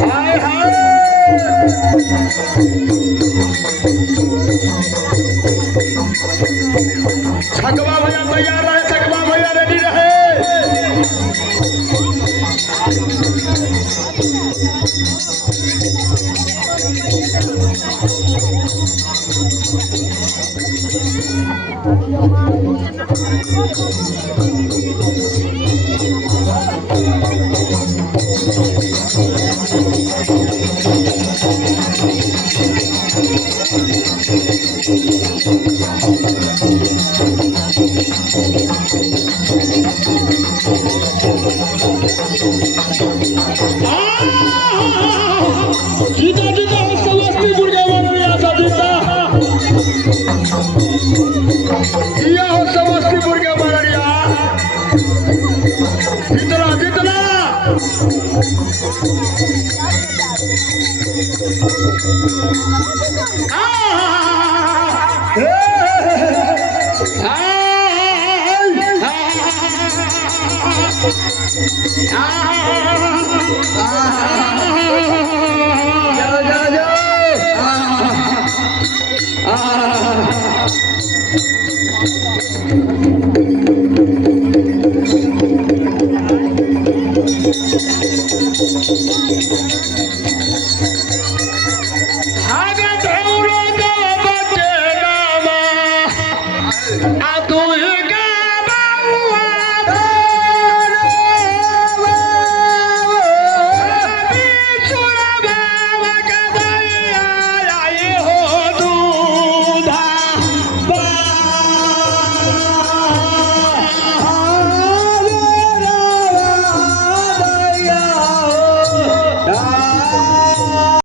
हाय हाय छकवा भैया तैयार रहे, छकवा भैया रेडी रहे। जीता जीता समस्तीपुर का बनरिया था, जीता किया हो समस्तीपुर के बनरिया, जितना जितना